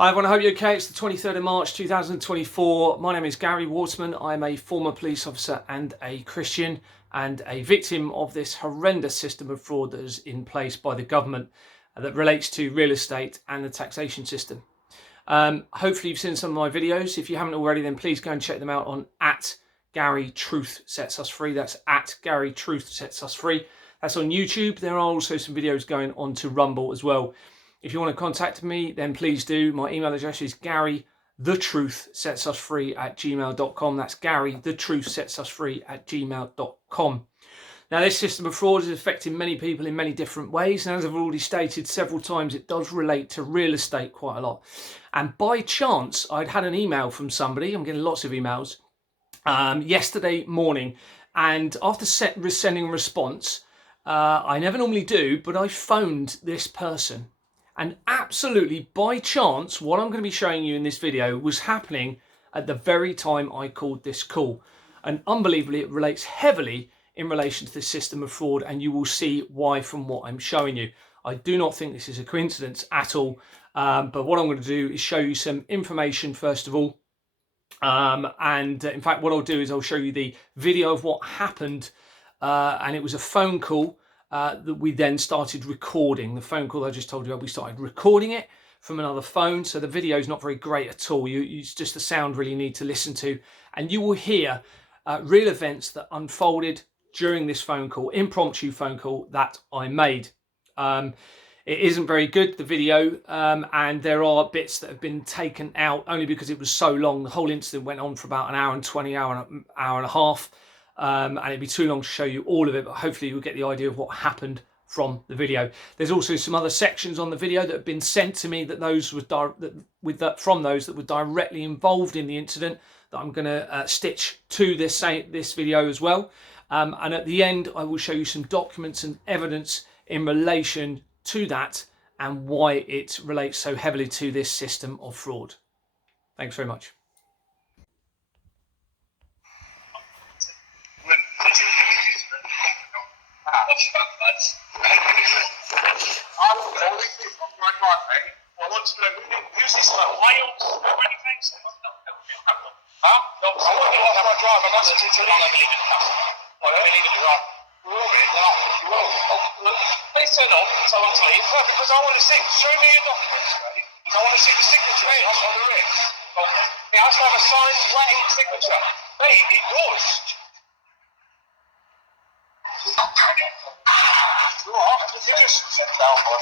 Hi everyone, I hope you're okay. It's the 23rd of March 2024. My name is Gary Waterman. I'm a former police officer and a Christian and a victim of this horrendous system of fraud that is in place by the government that relates to real estate and the taxation system. Hopefully you've seen some of my videos. If you haven't already, then please go and check them out on @GaryTruthSetsUsFree. That's @GaryTruthSetsUsFree. That's on YouTube. There are also some videos going on to Rumble as well. If you want to contact me, then please do. My email address is GaryTheTruthSetsUsFree@gmail.com. That's GaryTheTruthSetsUsFree@gmail.com. Now, this system of fraud is affecting many people in many different ways. And as I've already stated several times, it does relate to real estate quite a lot. And by chance, I'd had an email from somebody. I'm getting lots of emails yesterday morning. And after sending a response, I never normally do, but I phoned this person. And absolutely by chance, what I'm going to be showing you in this video was happening at the very time I called this call. And unbelievably, it relates heavily in relation to this system of fraud, and you will see why from what I'm showing you. I do not think this is a coincidence at all, but what I'm going to do is show you some information first of all. In fact, what I'll do is I'll show you the video of what happened, and it was a phone call that we then started recording. The phone call I just told you about, we started recording it from another phone, so the video is not very great at all. It's just the sound really need to listen to, and you will hear real events that unfolded during this phone call, impromptu phone call that I made. It isn't very good, the video, and there are bits that have been taken out only because it was so long. The whole incident went on for about an hour and 20, hour and a half. And it'd be too long to show you all of it, but hopefully you'll get the idea of what happened from the video. There's also some other sections on the video that have been sent to me that from those that were directly involved in the incident that I'm going to stitch to this video as well. And at the end, I will show you some documents and evidence in relation to that and why it relates so heavily to this system of fraud. Thanks very much. I want to know who's this guy? Why are you already facing? Huh? No, I want you off my drive. I must have to leave. I believe in that. I believe in that. Please turn on so I want to leave. Because I want to see. Show me your documents, mate. I want to see the signature on the wrist. It has to have a signed, wetting signature. Mate, it does. What? You just sit down, boy.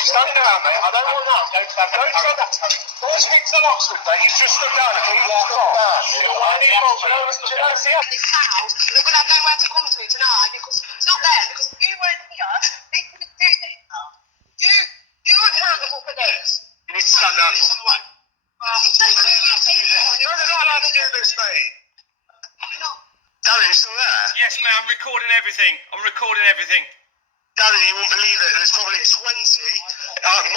Stand down, mate. I don't want that. Don't stand that. Don't speak to Oxford, mate. He's just stood down and he walked off. You're one of the problems. You don't see us. They're going to have nowhere to come to tonight because it's not there. Because if you weren't here, they couldn't do this. You're accountable for this. You need to stand down. You're not allowed to do this, mate. Darren, you still there? Yes, mate, I'm recording everything. Darren, you won't believe it. There's probably 20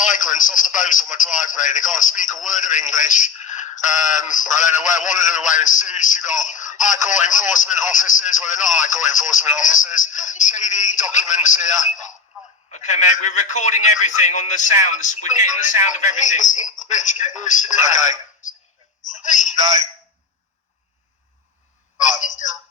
migrants off the boats on my driveway. They can't speak a word of English. I don't know where. One of them are wearing suits. You've got high court enforcement officers. Well, they're not high court enforcement officers. Shady documents here. Okay, mate, we're recording everything on the sound. We're getting the sound of everything. Okay. No. Right.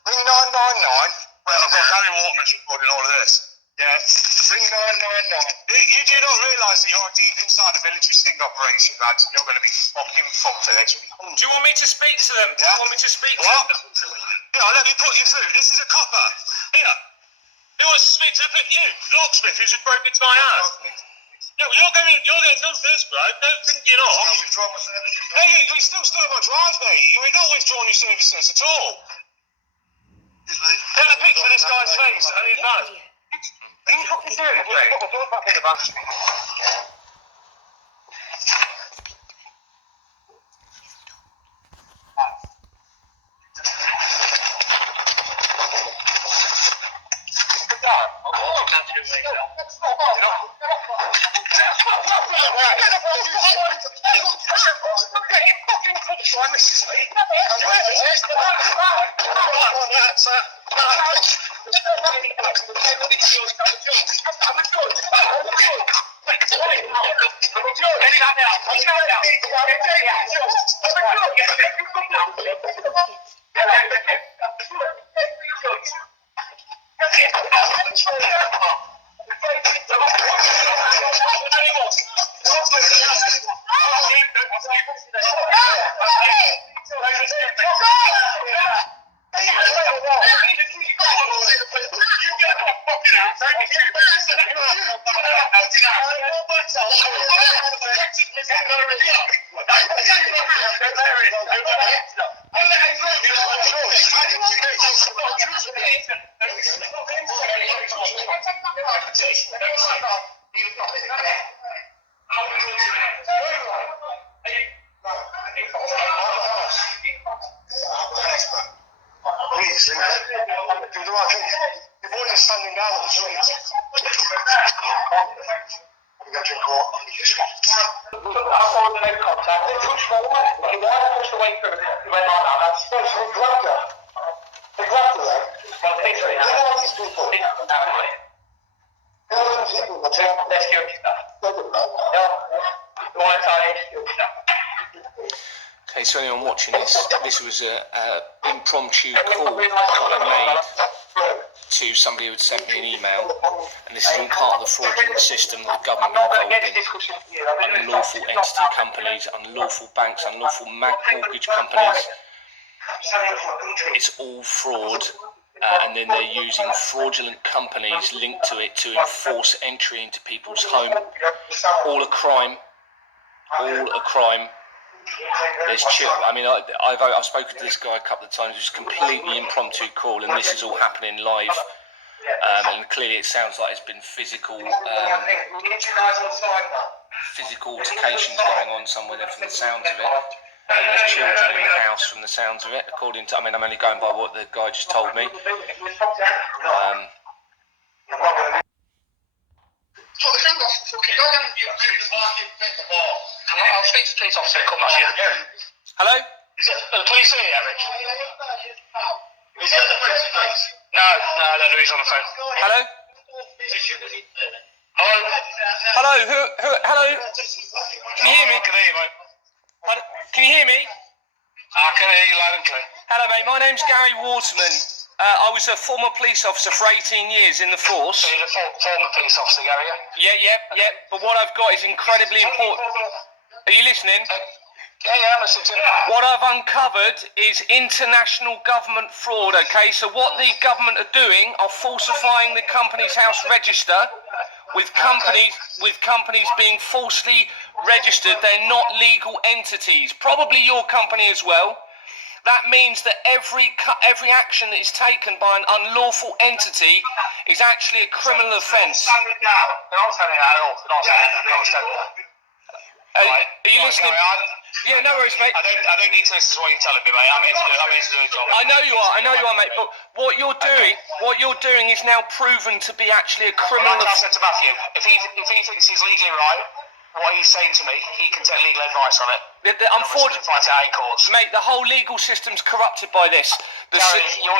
Ring 999. Well, I've got Gary Waterman recording all of this. Yeah. Ring 999. You do not realise that you're deep inside a military sting operation, lads, and you're going to be fucking fucked today. Do you want me to speak to them? Yeah. Do you want me to speak to what? them? Here, let me put you through. This is a copper. Here. Who wants to speak to you? Locksmith, who's just broke into my house. No, you're getting done for this, bro. Don't think you're not. Hey, we still on my drive, mate. We're not withdrawing your services at all. Get a picture of this guy's face. I need that. Are you fucking serious, mate? Put the door back in the van. Please, do the right thing. Your boys are standing down on the street. We're going to drink water. I saw the next contact. They pushed forward. He pushed away from it. He went like that. That's exactly. Exactly. Well, these three. Who are these people? Who are these people? They're security staff. Yeah. The one inside security staff. Okay, so anyone watching this was a impromptu call that I made to somebody who had sent me an email, and this is all part of the fraudulent system that the government involved in. Unlawful entity companies, unlawful banks, unlawful mortgage companies. It's all fraud, and then they're using fraudulent companies linked to it to enforce entry into people's home. All a crime. All a crime. There's I mean, I've spoken to this guy a couple of times. It was a completely impromptu call, and this is all happening live. And clearly, it sounds like it's been physical altercations going on somewhere there from the sounds of it. And there's children in the house from the sounds of it. According to, I mean, I'm only going by what the guy just told me. I'll speak to the police officer and come back here. Hello? Is it the police here, Eric? Is it the police? No, I don't know. He's on the phone. Hello? Hello? Hello? Hello? Can you hear me? I can hear you, mate. Can you hear me? I can hear you loud and clear. Hello, mate. My name's Gary Waterman. I was a former police officer for 18 years in the force. So you're the former police officer, Gary, yeah? Yeah. But what I've got is incredibly important. Are you listening? Yeah, I'm listening to you. What I've uncovered is international government fraud, okay? So what the government are doing are falsifying the Companies House register with companies being falsely registered. They're not legal entities. Probably your company as well. That means that every action that is taken by an unlawful entity is actually a criminal offence. Stand it down. They're not standing down at all. They're not standing down. Are you listening? Yeah, no worries, mate. I don't need to listen to what you're telling me, mate. I'm here to do a job. I know you are, mate. But what you're doing is now proven to be actually a criminal. Like I said to Matthew, if he thinks he's legally right, what he's saying to me, he can take legal advice on it. Unfortunately, fight it out in courts. mate, the whole legal system's corrupted by this. Gary, you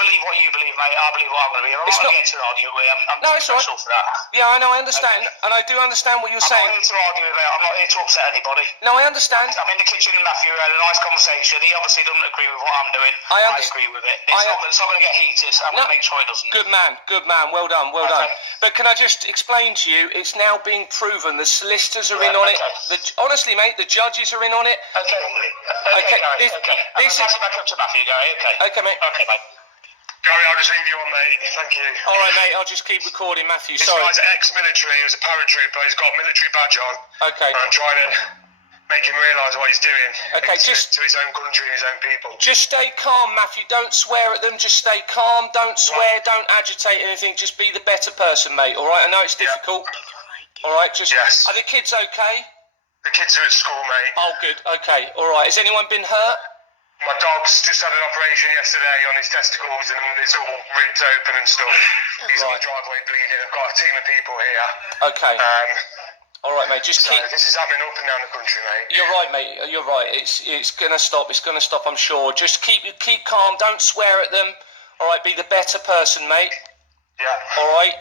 believe what you believe, mate. I believe what I'm going to believe. I'm not here to argue with. I'm too special for that. Yeah, I know, I understand, and I do understand what you're saying. I'm not here to argue with it. I'm not here to upset anybody. No, I understand. I'm in the kitchen with Matthew. We had a nice conversation. He obviously doesn't agree with what I'm doing. I agree with it. It's not going to get heated. I'm going to make sure it doesn't. Good man. Well done. But can I just explain to you, it's now being proven. The solicitors are in on it. Honestly, mate, the judges are in on it. Okay, Gary. This is back up to Matthew, Gary. Okay, mate. Okay, mate. Gary, I'll just leave you on, mate. Thank you. All right, mate. I'll just keep recording, Matthew. This Sorry. guy's ex-military. He was a paratrooper. He's got a military badge on. Okay. And I'm trying to make him realise what he's doing. Okay, to his own country and his own people. Just stay calm, Matthew. Don't swear at them. Just stay calm. Don't swear. Don't agitate anything. Just be the better person, mate. All right. I know it's difficult. All right. Yes. Are the kids okay? The kids are at school, mate. Oh, good. Okay. All right. Has anyone been hurt? My dog's just had an operation yesterday on his testicles and it's all ripped open and stuff. He's on the driveway bleeding. I've got a team of people here. Okay. All right, mate. Just keep. This is happening up and down the country, mate. You're right, mate. You're right. It's gonna stop. It's gonna stop. I'm sure. Just keep calm. Don't swear at them. All right. Be the better person, mate. Yeah. All right.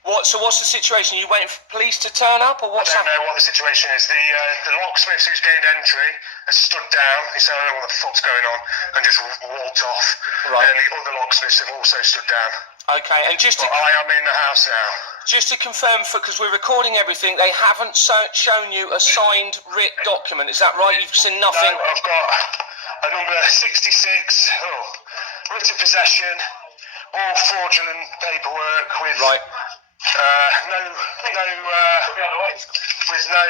So what's the situation? You waiting for police to turn up, or what's I don't happening? know what the situation is. The locksmith who's gained entry has stood down. He said, I don't know what the fuck's going on, and just walked off. Right. And the other locksmiths have also stood down. Okay, and just to But I am in the house now. confirm, because we're recording everything, they haven't shown you a signed writ document. Is that right? You've seen nothing. No, I've got a number 66. Writ of possession, all fraudulent paperwork with Right. with no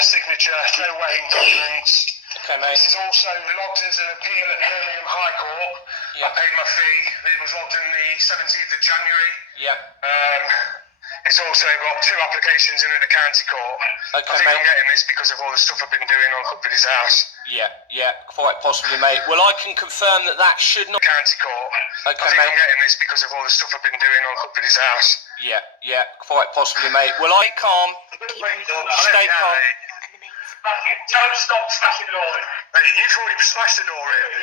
signature, no weighing documents. Okay, mate. This is also logged as an appeal at Birmingham High Court. Yeah. I paid my fee. It was logged in the 17th of January. Yeah. It's also got 2 applications in at the county court. Okay, I think mate. I'm getting this because of all the stuff I've been doing on Clifford's house. Yeah, quite possibly, mate. Well, I can confirm that should not. County court. Okay, I think mate. I'm getting this because of all the stuff I've been doing on Clifford's house. Yeah, quite possibly, mate. Well, I calm. Stay calm. Tell him to stop smashing the door in. Hey, you've already smashed the door in.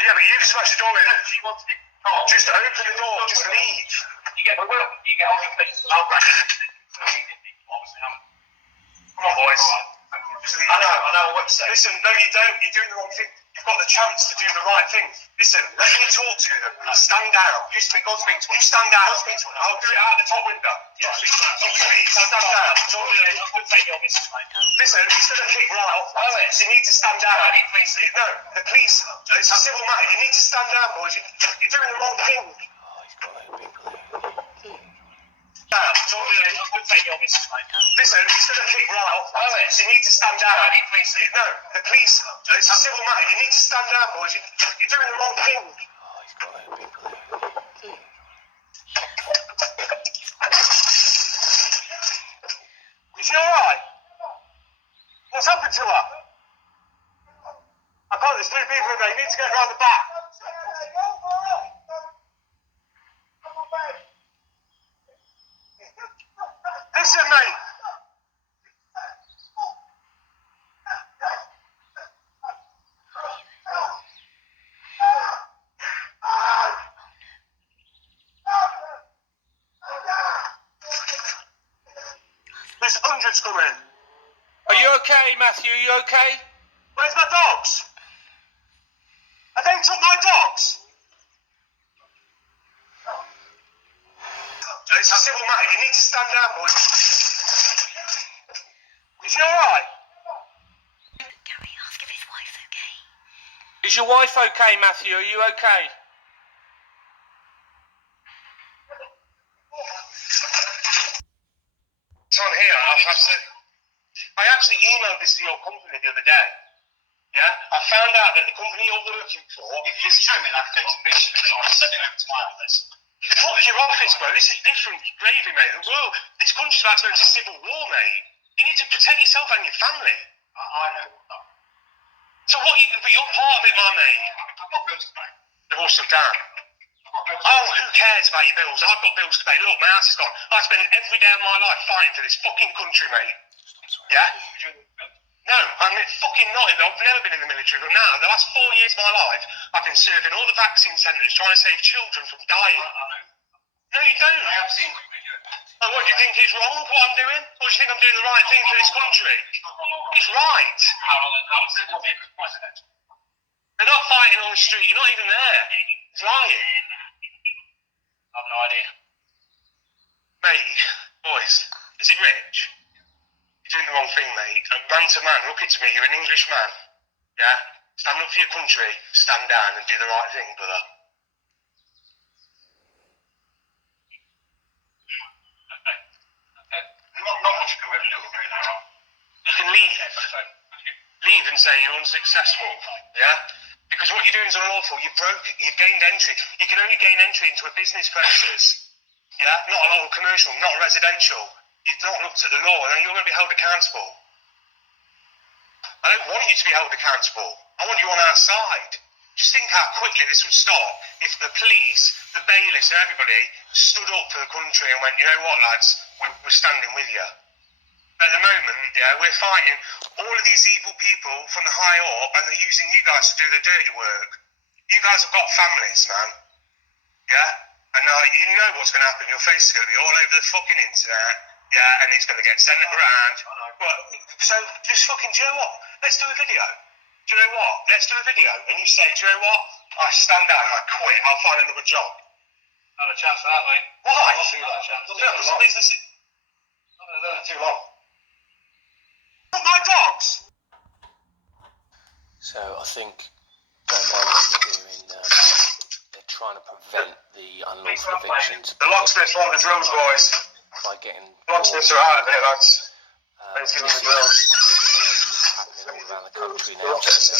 Yeah, but you've smashed the door in. Just open the door, just leave. You get on your feet. Come on, boys. I know what you say. Listen, no, you don't. You're doing the wrong thing. You've got the chance to do the right thing. Listen, let me talk to them. Stand down. You speak. Go speak to them. You stand down. I'll speak to them. I'll do it out the top window. Yeah, speak to them. Please, stand down. Listen, he's going to kick right off. You need to stand down. No, the police. It's a civil matter. You need to stand down, boys. You're doing the wrong thing. Listen, he's going to kick right off. You need to stand down. No, the police. It's a civil matter. You need to stand down, boys. You're doing the wrong thing. Is she alright? What's happened to her? I can't. There's 2 people in there. You need to get around the back. Listen, mate. There's hundreds coming. Are you okay, Matthew? Are you okay? Where's my dogs? Have they took my dogs? It's a civil matter. You need to stand down, boys. Is she alright? Gary, ask if his wife's okay. Is your wife okay, Matthew? Are you okay? It's on here. I actually emailed this to your company the other day. Yeah? I found out that the company you're working for... If you show me that, I take a picture of it, I'll send it over to my office. Fuck your office, bro. This is different gravy, mate. The world, this country's about to go into civil war, mate. You need to protect yourself and your family. I know. So what? But you're part of it, my mate. I've got bills to pay. They're all shut down. Oh, who cares about your bills? I've got bills to pay. Look, my house is gone. I spend every day of my life fighting for this fucking country, mate. Yeah? No, I'm fucking not. I've never been in the military, but now, the last 4 years of my life, I've been serving all the vaccine centres trying to save children from dying. No, you don't. I have seen the video. Oh, what, do you think it's wrong what I'm doing? Or do you think I'm doing the right thing for this country? It's right. They're not fighting on the street. You're not even there. It's lying. I have no idea. Mate, boys, is it rich? You're doing the wrong thing, mate. And man to man, look at me, you're an English man. Yeah? Stand up for your country, stand down and do the right thing, brother. Not much you can really do about it. You can leave. Leave and say you're unsuccessful. Yeah? Because what you're doing is unlawful. You've gained entry. You can only gain entry into a business premises. Yeah? Not a normal commercial, not residential. You've not looked at the law, and you're going to be held accountable. I don't want you to be held accountable. I want you on our side. Just think how quickly this would stop if the police, the bailiffs and everybody stood up for the country and went, you know what, lads, we're standing with you. At the moment, yeah, we're fighting all of these evil people from the high up, and they're using you guys to do the dirty work. You guys have got families, man. Yeah? And now you know what's going to happen. Your face is going to be all over the fucking internet. Yeah, and it's going to get sent around. Well, so just fucking, do you know what? Let's do a video. Do you know what? Let's do a video. And you say, do you know what? I stand down, I quit, I'll find another job. Not a chance for that, mate. Why? Not too much chance. No, because the business is... No, too long. Not my dogs! So I think don't know what they're doing. They're trying to prevent the unlawful evictions The locksmiths want the drills, boys. by getting. Locksmiths are out there, lads. This is happening all around the country now. So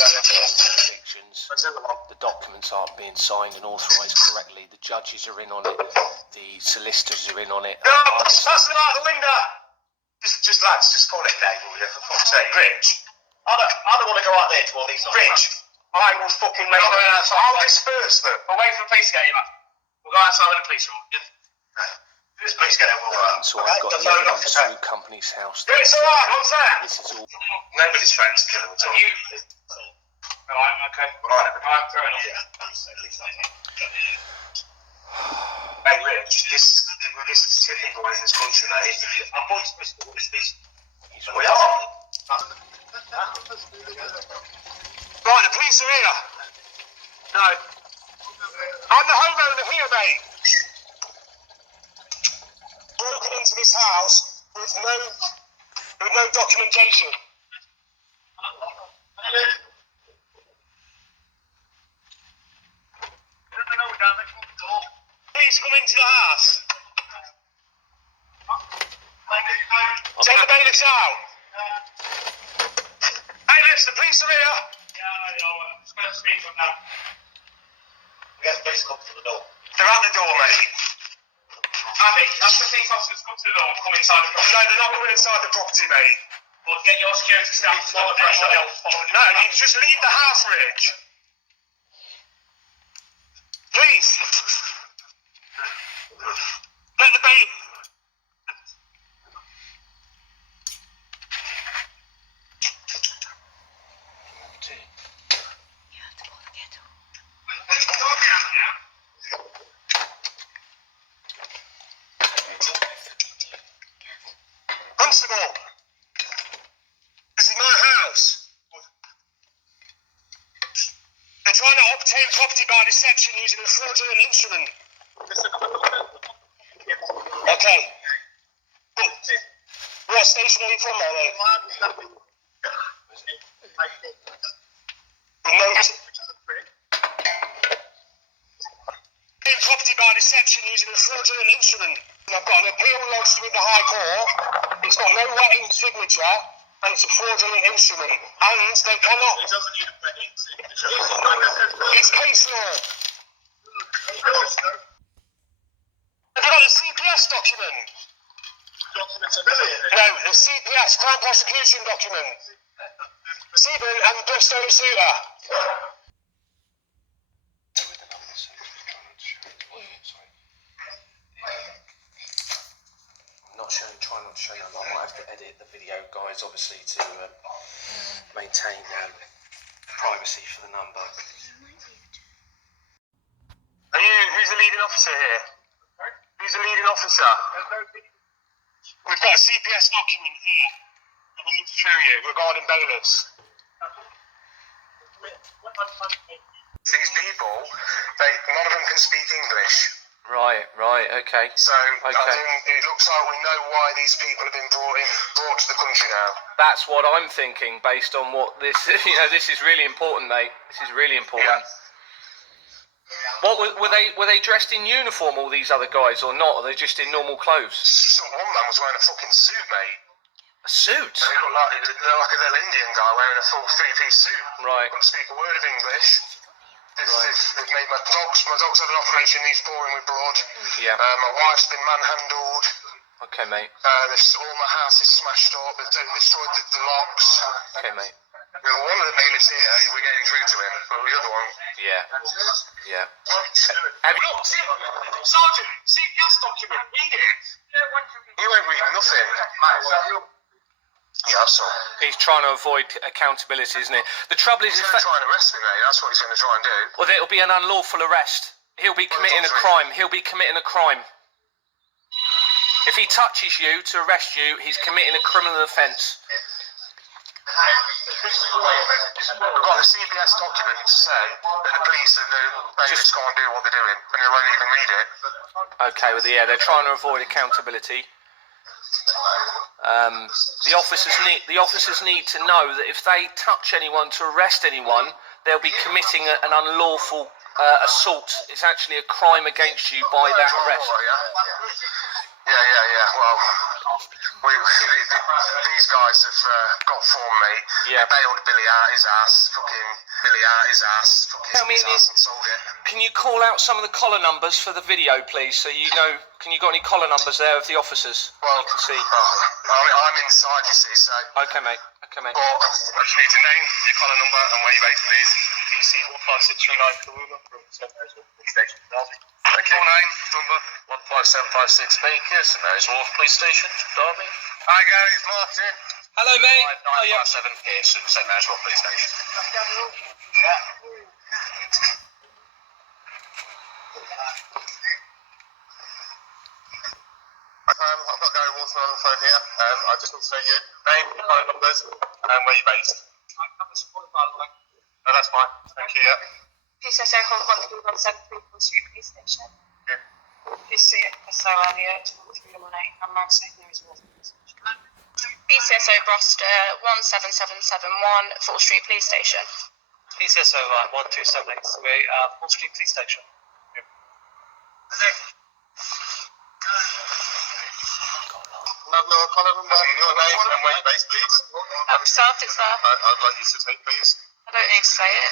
evictions. The documents aren't being signed and authorised correctly. The judges are in on it. The solicitors are in on it. No, pass them out the window! Just lads, just call it a day, will you, for fuck's sake. Rich, I don't want to go out there to all these... Rich, I will fucking make them... I'll disperse them. We'll wait for the police to get you back. We'll go outside when the police are on, yeah? This police get it, will So I've got the evidence through Companiss house. It's alright, what's that? This is all. Nobody's friends to kill them at all. Alright, okay. Alright, fair enough. Hey, Rich, this is typical in this country, mate. I'm going to Mr. We are. Right, the police are here. No. I'm the homeowner here, mate. Broken into this house with no documentation. Please come into the house. Take the bailiffs out. Bailiffs, the police are here. I'm just going to speak from now. Get the police come to the door. They're at the door, mate. Andy, that's the police officers come to the door and come inside the property. No, they're not coming inside the property, mate. Well, get your security staff to stop anyone else following. No, you just leave the house, Rich. Please. Let the bailiff... You have to call the kettle. Constable. This is my house. They're trying to obtain property by deception using a fraudulent instrument. Okay. What station are you from, mate? Remote. Obtain property by deception using a fraudulent instrument. I've got an appeal lodged with the High Court. It's got no wetting signature, and it's a fraudulent instrument. And they cannot... It doesn't need a wetting signature. It's case law. Have you got the CPS document? No, the CPS, Crown Prosecution document. Seaburn and Bristow Suitor. Try not to show you. I might have to edit the video, guys, obviously, to maintain privacy for the number. Who's the leading officer here? Who's the leading officer? We've got a CPS document here that we need to show you regarding bailiffs. These people, none of them can speak English. Right, okay. So I think it looks like we know why these people have been brought to the country now. That's what I'm thinking, based on what this. This is really important, mate. This is really important. Yeah. What were they dressed in uniform, all these other guys, or not? Are they just in normal clothes? One man was wearing a fucking suit, mate. A suit? He looked like a little Indian guy wearing a full three-piece suit. Right. Couldn't speak a word of English. They've made my dogs had an operation, he's pouring with blood. Yeah. My wife's been manhandled. Okay, mate. All my house is smashed up. They've destroyed the locks. Okay, mate. One of the bailiffs here, we're getting through to him, but the other one... Yeah. Have you... Look, Sergeant, CPS document, read it. You won't read nothing. Yeah, so. He's trying to avoid accountability, isn't it? The trouble is... He's going to try and arrest me, mate. That's what he's going to try and do. Well, it'll be an unlawful arrest. He'll be committing a crime. He'll be committing a crime. If he touches you to arrest you, he's committing a criminal offence. We've got a CBS document to say that the police and the bailiffs can't do what they're doing, and they won't even read it. Okay, well, yeah, they're trying to avoid accountability. The officers need to know that if they touch anyone to arrest anyone, they'll be committing an unlawful assault. It's actually a crime against you by that arrest. Yeah. Well, these guys have got form, mate. Yeah. They bailed Billy out his ass, Tell me, and sold it. can you call out some of the collar numbers for the video, please? So you know, can you got any collar numbers there of the officers? Well, you can see. I'm inside, you see, so. Okay, mate. Well, I just need your name, your collar number, and where you're based, please. PC 15639 Karuma from St Mary's Wharf Police Station. Thank you. Full name, number 15756 Baker, St Mary's Wharf Police Station, Derby. Hi, Gary, it's Martin. Hello, mate. 5957 here, St Mary's Wharf Police Station. Yeah. I've got Gary Waterman on the phone here. I just need to know your name, your phone numbers, and where you're based. No, that's fine. Thank you, yeah. PCSO Hong Kong 3173 Bull Street Police Station. Yeah. PCSO earlier 2318 and Mount St Mary's Wharf Police Station. PCSO Broster 17771 Full Street Police Station. PCSO 12783 Full Street Police Station. Another collar number, your name, and where you're based, please. Myself, it's there. I'd like you to take, please. I don't need to say it.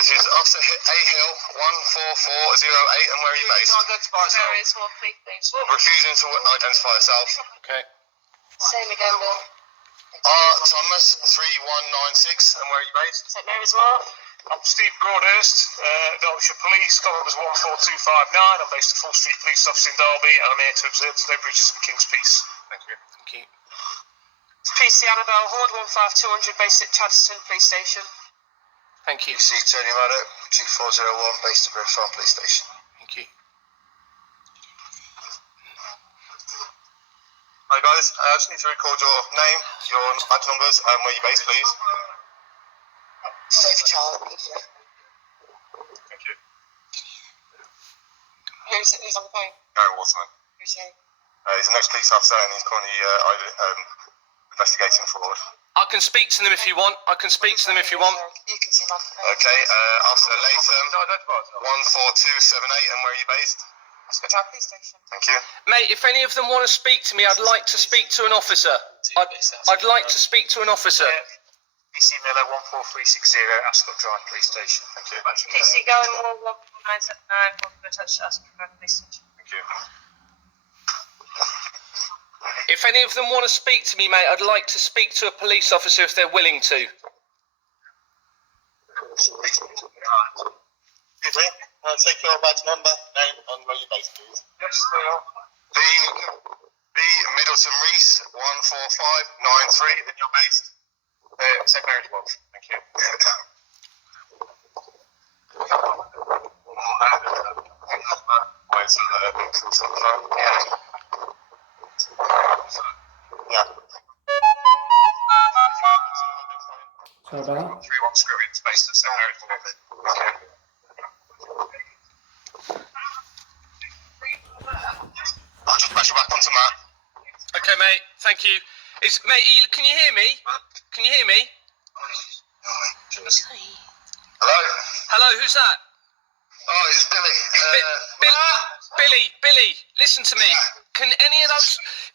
This is Officer A Hill 14408, and where are you based? Mary's Wharf Police Station. Refusing to identify yourself. Okay. Same again, Bill. Thomas 3196, and where are you based? St Mary's Wharf. I'm Steve Broadhurst, Derbyshire Police, call numbers 14259. I'm based at Full Street Police Office in Derby, and I'm here to observe the no breaches of the King's Peace. Thank you. Thank you. PC Annabelle Horde 15200 based at Chadstone Police Station. Thank you. PC Tony Maddow 2401, based at Bryn Farm Police Station. Thank you. Hi guys, I just need to record your name, your badge numbers, and where you're based, please. Safe child. Thank you. Who's on the phone? Gary Waterman. Who's he? He's the next police officer, and he's currently investigating fraud. I can speak to them if you want. You can see my phone. Okay, Officer Latham 14278, and where are you based? Chad Police Station. Thank you. Mate, if any of them want to speak to me, I'd like to speak to an officer. I'd like to speak to an officer. PC Miller 14360 Ascot Drive Police Station. Thank you. PC Going Wall 14979 Walker Touch Ascot Police Station. Thank you. If any of them want to speak to me, mate, I'd like to speak to a police officer if they're willing to. Excuse me. Take your badge number, name, and where you're based, please. Yes, they are. The Middleton Reese 14593. Then you're based. St Mary's Wharf. Thank you. Yeah. Sorry about that. 31 Screwy, it's based at St Mary's Wharf. Okay. I'll just pass you back onto Matt. Okay, mate. Thank you. Can you hear me? Can you hear me? Hello? Hello, who's that? Oh, it's Billy. Billy, listen to me.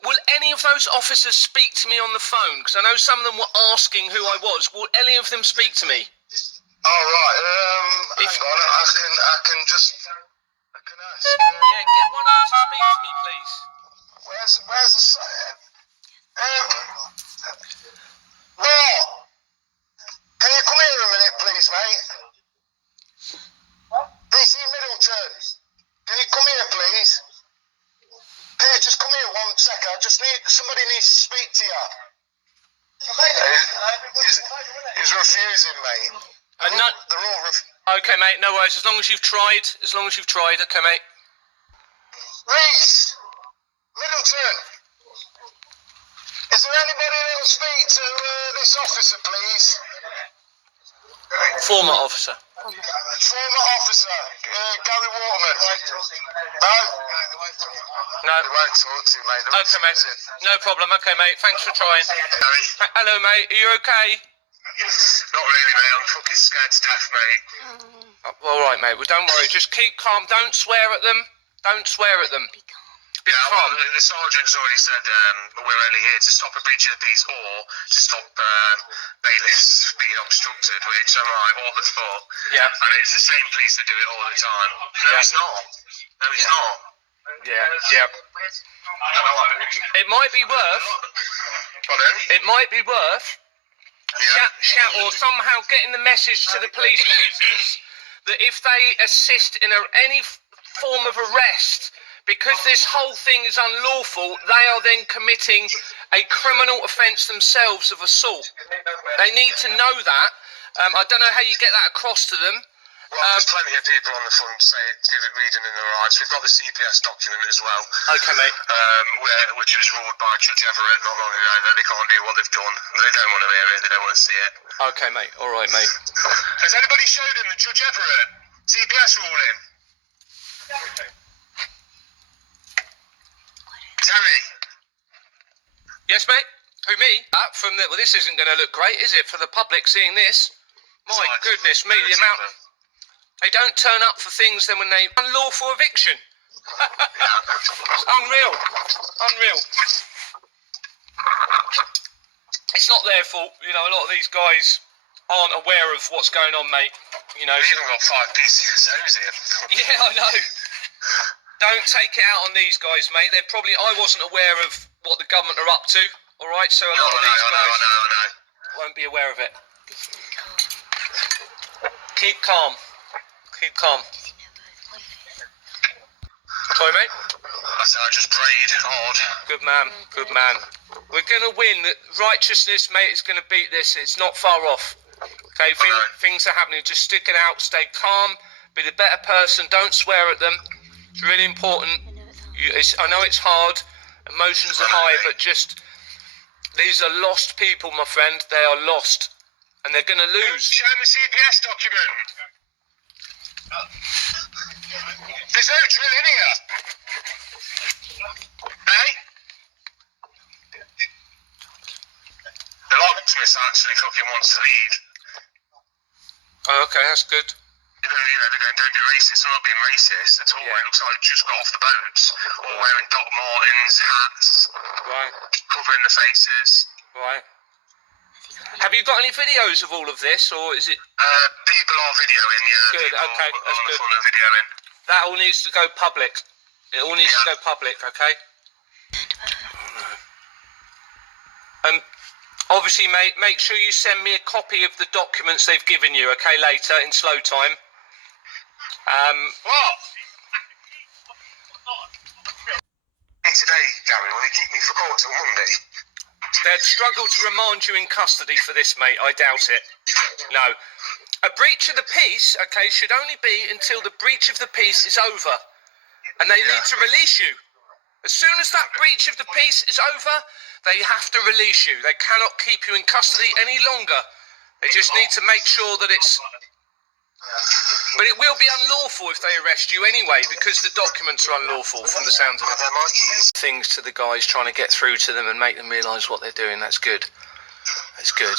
Will any of those officers speak to me on the phone? Because I know some of them were asking who I was. Will any of them speak to me? Oh, right. Hang on, I can ask. Yeah, get one of them to speak to me, please. Where's the what? Can you come here a minute, please, mate? PC Middleton. Can you come here, please? Can you just come here 1 second? Somebody needs to speak to you. He's refusing, mate. And none, They're all Okay, mate, no worries. As long as you've tried. Okay, mate. Reese, Middleton, is there anybody that will speak to this officer, please? Former officer. Former officer, Gary Waterman. No? No. They won't talk to you, mate. They won't Okay, talk mate. to you. No problem. Okay, mate. Thanks for trying. Gary? Hello, mate. Are you okay? Not really, mate. I'm fucking scared to death, mate. All right, mate. Well, don't worry. Just keep calm. Don't swear at them. Don't swear at them. Be Yeah, calm. well, the sergeant's already said we're only here to stop a breach of the peace or to stop bailiffs being obstructed, which I'm like, what the fuck? Yeah. And it's the same police that do it all the time. No, Yeah. it's not. No, it's Yeah. not. Yeah. It might be worth. Pardon? It might be worth. Shout or somehow getting the message to the police officers that if they assist in any form of arrest, because this whole thing is unlawful, they are then committing a criminal offence themselves of assault. They need to know that. I don't know how you get that across to them. Well, there's plenty of people on the front reading in the rights. We've got the CPS document as well. Okay, mate. Which was ruled by Judge Everett not long ago that they can't do what they've done. They don't want to hear it. They don't want to see it. Okay, mate. All right, mate. Has anybody showed him the Judge Everett CPS ruling? Terry. Yes, mate. Who, me? From the, well, this isn't going to look great, is it, for the public seeing this? My goodness me, the amount. They don't turn up for things then when they unlawful eviction. Unreal. It's not their fault, you know. A lot of these guys aren't aware of what's going on, mate. You know. We've even got 5 PCSOs here. Yeah, I know. Don't take it out on these guys, mate. They're probably. I wasn't aware of what the government are up to. All right, so a lot of these guys won't be aware of it. Keep calm. Sorry, mate. I just prayed hard. Good man. We're going to win. Righteousness, mate, is going to beat this. It's not far off. Okay, things are happening. Just stick it out. Stay calm. Be the better person. Don't swear at them. It's really important. I know it's hard. Emotions are high, but just... These are lost people, my friend. They are lost. And they're going to lose. Show them the CPS document. There's no drill in here. Hey? The locksmith actually fucking wants to leave. Oh, okay, that's good. You know, they're going, don't be racist. I'm not being racist at all. Yeah. It looks like just got off the boats. All wearing Doc Martens, hats, Right. covering the faces. Right. Have you got any videos of all of this, or is it... People are videoing, yeah. Good, People okay, are that's on the good. phone and videoing. That all needs to go public. It all needs to go public, okay? Obviously, mate, make sure you send me a copy of the documents they've given you, okay, later, in slow time. What? Today, Gary, will they keep me for court till Monday? They'd struggle to remand you in custody for this, mate. I doubt it. No. A breach of the peace, okay, should only be until the breach of the peace is over. And they need to release you. As soon as that breach of the peace is over, they have to release you. They cannot keep you in custody any longer. They just need to make sure that it's... But it will be unlawful if they arrest you anyway, because the documents are unlawful from the sounds of it. Things to the guys, trying to get through to them and make them realise what they're doing. That's good. That's good.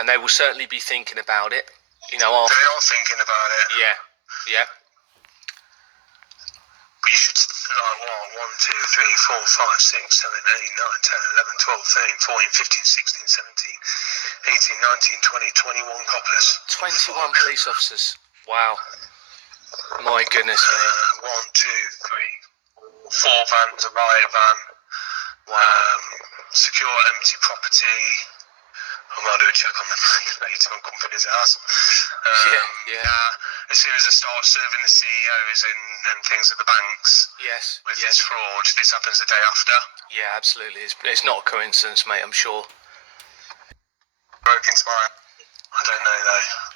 And they will certainly be thinking about it. You know, after... They are thinking about it. Yeah. But you should, like, what, 1, 2, 3, 4, 5, 6, 7, 8, 9, 10, 11, 12, 13, 14, 15, 16, 17, 18, 19, 20, 21 coppers. 21 police officers. Wow. My goodness me. 1, 2, 3, 4 vans, a riot van. Wow. Secure empty property. I might do a check on them later on company's house. Yeah. As soon as I start serving the CEOs and things at the banks with this fraud, this happens the day after. Yeah, absolutely. It's not a coincidence, mate, I'm sure. Broke into my... I don't know, though.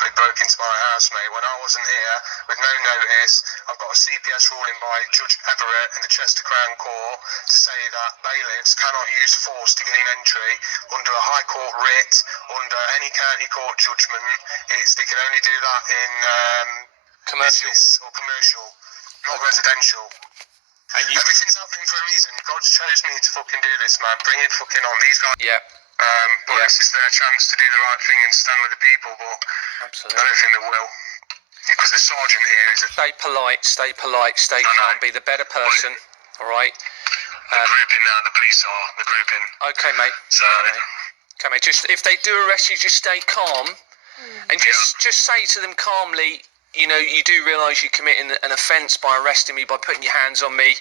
unlawfully broke into my house, mate, when I wasn't here, with no notice. I've got a CPS ruling by Judge Everett in the Chester Crown Court to say that bailiffs cannot use force to gain entry under a High Court writ, under any county court judgment. They can only do that in Commercial. business or commercial, not residential. And Everything's happening for a reason. God chose me to fucking do this, man. Bring it fucking on. These guys. Yeah. But this is their chance to do the right thing and stand with the people, but Absolutely. I don't think they will. Because the sergeant here is Stay polite, stay calm, be the better person, all right? the grouping now, the police are the grouping. Okay, mate. So, Okay, mate. Just if they do arrest you, just stay calm, and just say to them calmly, you know, you do realise you're committing an offence by arresting me, by putting your hands on me,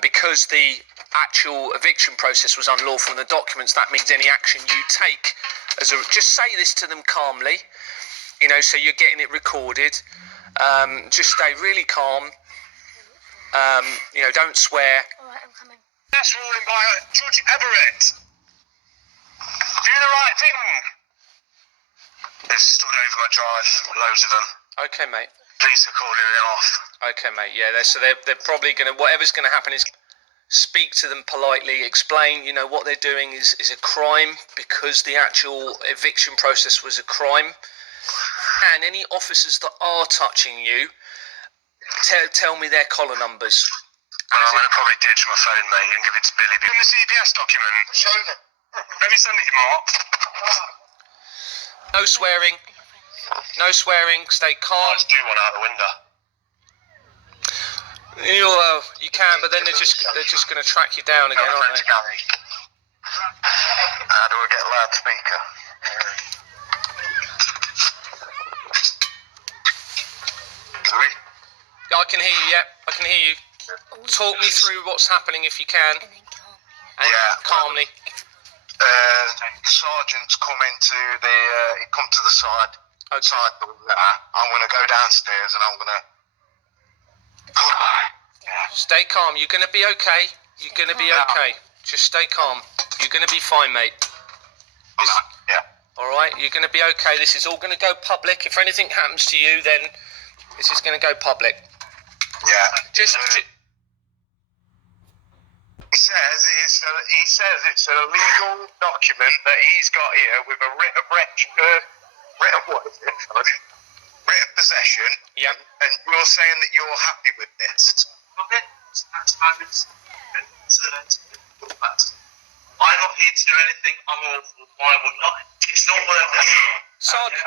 because the actual eviction process was unlawful in the documents. That means any action you take just say this to them calmly, you know, so you're getting it recorded. Just stay really calm. You know, don't swear. Alright, I'm coming. that's ruling by Judge Everett. Do the right thing. They've stood over my drive, loads of them. Okay, mate. Police are calling it off. Okay, mate. Yeah, they're probably gonna, whatever's gonna happen is speak to them politely, explain, you know, what they're doing is a crime because the actual eviction process was a crime. And any officers that are touching you, tell me their collar numbers. I'm going to probably ditch my phone, mate, and give it to Billy. In the CPS document. Show them. Let me send it you, Mark. No swearing. No swearing. Stay calm. I just do one out the window. You can, but then they're just going to track you down again, aren't they? How do I get loudspeaker? Can we? I can hear you, yeah. I can hear you. Talk me through what's happening if you can. And then calmly. And Yeah. calmly. The sergeant's come into the, he come to the side. Okay. Side door there. I'm going to go downstairs and I'm going to... Stay calm. You're going to be okay. You're going to be okay. Just stay calm. You're going to be fine, mate. Yeah. All right? You're going to be okay. This is all going to go public. If anything happens to you, then this is going to go public. Yeah. Just... He says it's a legal document that he's got here with a writ of what is it? Sorry. Writ of possession. Yep. And you're saying that you're happy with this. I'm not here to do anything unlawful. Why would I? It's not worth it. Sergeant,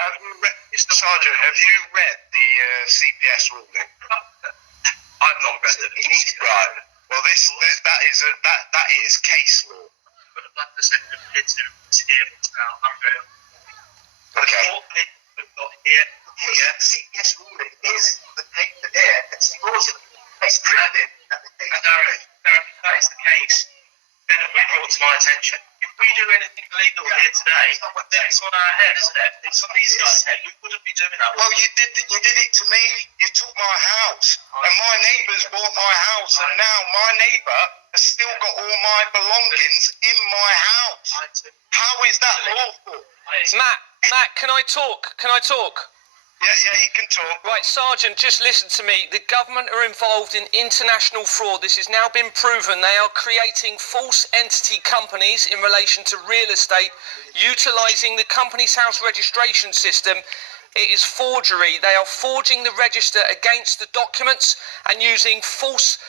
Sergeant, have you read the CPS ruling? I've not read it. Right. Well, that is case law. But like I said, it's here now. I'm going. Okay. We've got here. CPS ruling is the paper there. It's fraudulent. It's printed. Darren, if that is the case, then it will be brought to my attention. If we do anything illegal here today, then it's on our head, isn't it? It's on these guys' head. We wouldn't be doing that. Well, you did it to me. You took my house, and my neighbours bought my house, and now my neighbour has still got all my belongings in my house. How is that lawful? Matt, can I talk? Yeah, you can talk. Right, Sergeant, just listen to me. The government are involved in international fraud. This has now been proven. They are creating false entity companies in relation to real estate, utilising the Companies House registration system. It is forgery. They are forging the register against the documents and using forged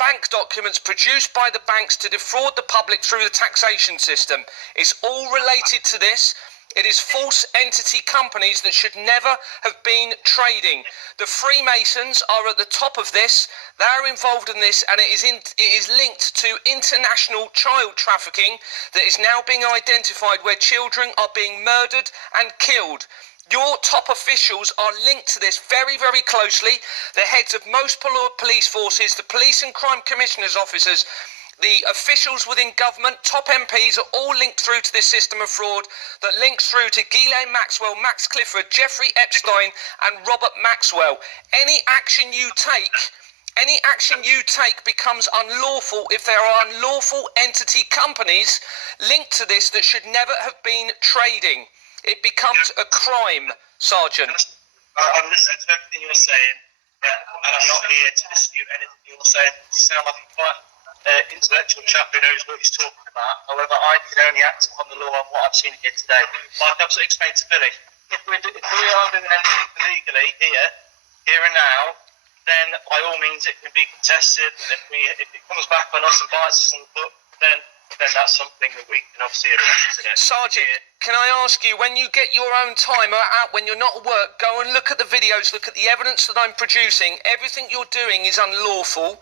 bank documents produced by the banks to defraud the public through the taxation system. It's all related to this. It is false entity companies that should never have been trading. The Freemasons are at the top of this. They're involved in this, and it is linked to international child trafficking that is now being identified, where children are being murdered and killed. Your top officials are linked to this very, very closely. The heads of most police forces, the police and crime commissioners' officers, the officials within government, top MPs are all linked through to this system of fraud that links through to Ghislaine Maxwell, Max Clifford, Jeffrey Epstein and Robert Maxwell. Any action you take becomes unlawful if there are unlawful entity companies linked to this that should never have been trading. It becomes a crime, Sergeant. I'm listening to everything you're saying, and I'm not here to dispute anything you're saying. You sound like a quite intellectual chap who knows what he's talking about. However, I can only act upon the law and what I've seen here today. Like I've explained to Billy, if we are doing anything illegally here and now, then by all means it can be contested. And if it comes back on us and bites us on the foot, then that's something that we can obviously address. Sergeant, can I ask you, when you get your own time out, when you're not at work, go and look at the videos, look at the evidence that I'm producing. Everything you're doing is unlawful.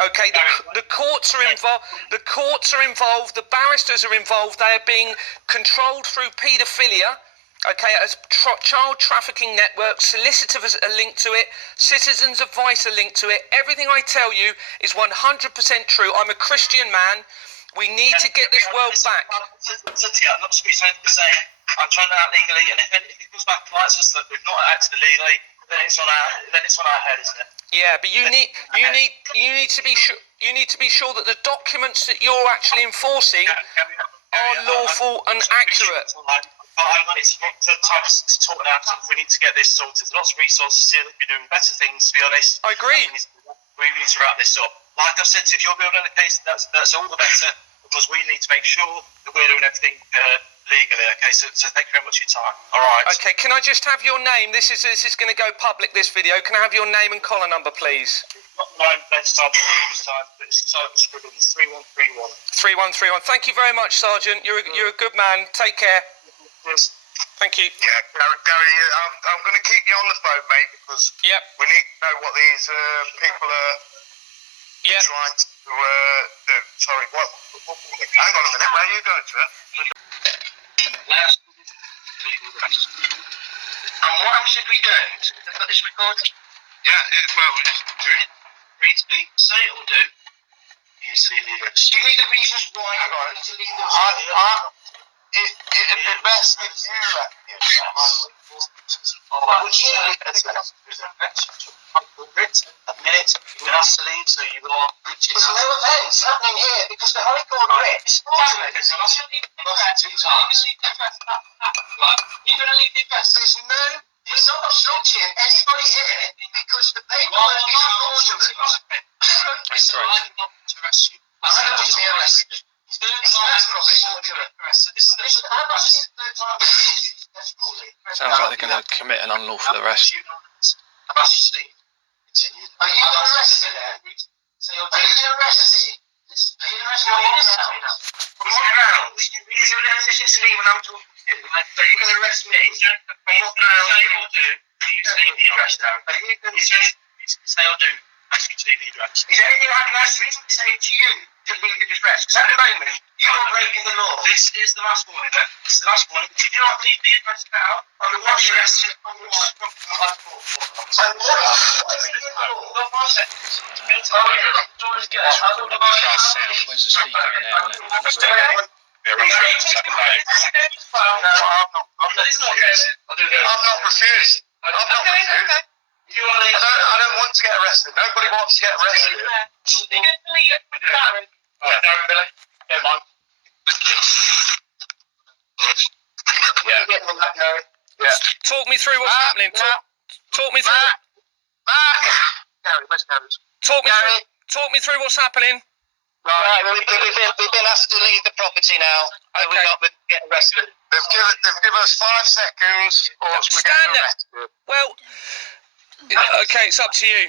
Okay, the courts are involved. The courts are involved. The barristers are involved. They are being controlled through paedophilia. Okay, as child trafficking networks, solicitors are linked to it, citizens' advice are linked to it. Everything I tell you is 100% true. I'm a Christian man. We need to get this world back. I'm not speaking anything saying. I'm trying to act legally, and if it comes back and bites us that we've not acted illegally, then it's on our head, isn't it? Yeah, but you need to be sure. You need to be sure that the documents that you're actually enforcing are lawful and accurate. It's time to talk now. We need to get this sorted. There's lots of resources here that we're doing better things, to be honest. I agree. We need to wrap this up. Like I've said, if you're building a case, that's all the better, because we need to make sure that we're doing everything legally. Okay, so thank you very much for your time. All right. Okay, can I just have your name? This is going to go public, this video. Can I have your name and collar number, please? Mine, next time, previous time, but it's Sergeant Scribbins, 3131. 3131. Thank you very much, Sergeant. You're a good man. Take care. Yes. Thank you. Yeah, Gary, I'm going to keep you on the phone, mate, because we need to know what these people are trying to do. Sorry, what? Hang on a minute, where are you going to? And what happens if we don't? Have got this recorded? Yeah, well, we're just doing it. Free to say it or do. You need to leave the address. Give me the reasons why you need to leave the address. It'd be best if you left the address. A minute, you've been asked to leave, so you are reaching out. There's no events happening here because the High Court writ is fraudulent. You're going to leave the address. We're not assaulting anybody here because the paperwork is fraudulent. That's right. I'm not to arrest you. I'm not to be arrested. Sounds like they're going to commit an unlawful arrest. I've asked you to continue. Are you going to arrest me then? Are you going to arrest me? Are you going to arrest me? I'm not around. You're going to listen to me when I'm talking to you. So you're going to arrest me? I'm not around. Say or do. You need to leave the address down. Are you going to say or do? Ask you to leave the address. Is there anything I can ask you to say to you to leave the address? Because at the moment, you are breaking the law. This is the last warning, then. This is the last warning. If you do not leave the address now, I will not be arrested on the High Court. And what is the law? Not 5 seconds. Where's the speaker in there? I'm not refused. I don't want to get arrested. Nobody wants to get arrested. Darren, Billy. Don't mind. Yeah. Talk me through what's happening. Talk me through. Gary, where's Gary? Talk me through what's happening. Right, we've been asked to leave the property now. Okay. We're not going to get arrested. They've given us 5 seconds, or else we're getting arrested. Well, okay, it's up to you.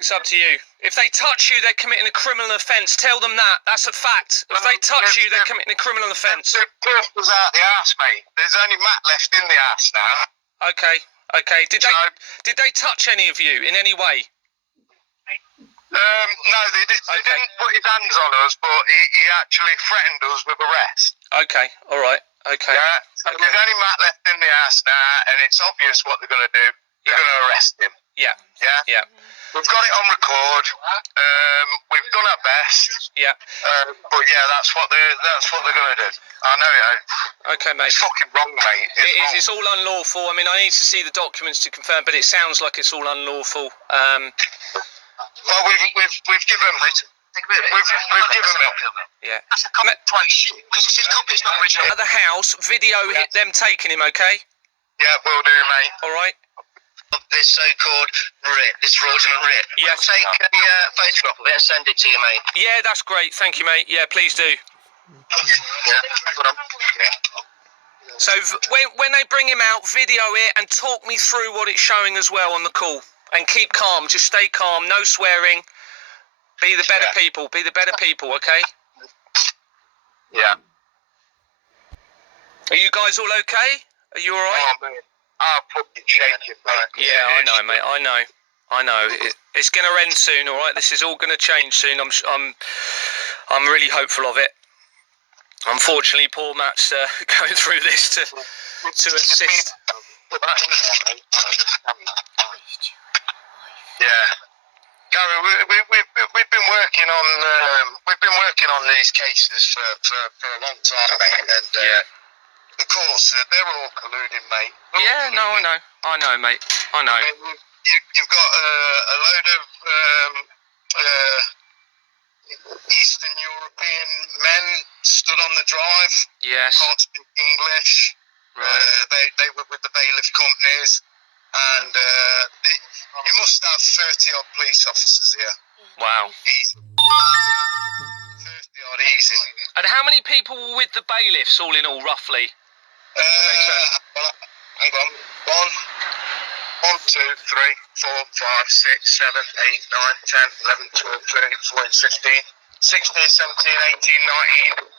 It's up to you. If they touch you, they're committing a criminal offence. Tell them that. That's a fact. If they touch you, they're committing a criminal offence. Cliff was out the arse, mate. There's only Matt left in the arse now. Okay. Did they touch any of you in any way? No, they didn't put his hands on us, but he actually threatened us with arrest. Okay, all right, okay. Yeah, so there's only Matt left in the arse now, and it's obvious what they're going to do. They're going to arrest him. Yeah. We've got it on record. We've done our best. Yeah. But yeah, that's what they're going to do. I know it. Okay, mate. It's fucking wrong, mate. It's all unlawful. I mean, I need to see the documents to confirm, but it sounds like it's all unlawful. Well, we've given Take a bit of it. We've given it. Yeah. That's a copy. Right, shit. This is his copy, it's not original. At the house, video hit them taking him, okay? Yeah, will do, mate. All right. This so-called writ, this fraudulent writ. Yes. We'll take a photograph of it and send it to you, mate. Yeah, that's great. Thank you, mate. Yeah, please do. Yeah, hold on. So when they bring him out, video it and talk me through what it's showing as well on the call. And keep calm. Just stay calm. No swearing. Be the better people. Be the better people, okay? Yeah. Are you guys all okay? Are you all right? Oh, man. I'm fucking shaking, mate. Yeah, I know, mate. I know. It's going to end soon, all right? This is all going to change soon. I'm really hopeful of it. Unfortunately, poor Matt's going through this to assist. Yeah, Gary, we've been working on these cases for a long time, mate, and the courts they're all colluding, mate. Yeah, no, I know, mate. I know. You've got a load of Eastern European men stood on the drive. Yes. Can't speak English. Right. They were with the bailiff companies, and you must have 30-odd police officers here. Wow. Easy. 30-odd, easy. And how many people were with the bailiffs, all in all, roughly? Well, hang on. 1, 2, 3, 4, 5, 6, 7, 8, 9, 10, 11, 12, 13, 14, 15, 16, 17, 18, 19.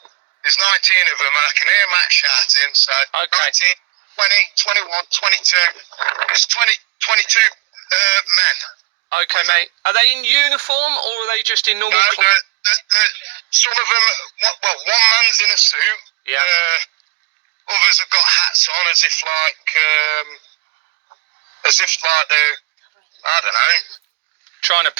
There's 19 of them, and I can hear Matt shouting, so Okay. 19, 20, 21, 22. It's 22 men. Okay, mate. Are they in uniform, or are they just in normal No, clothes? some of them, well, one man's in a suit. Yeah. Others have got hats on as if they're, I don't know. Trying to...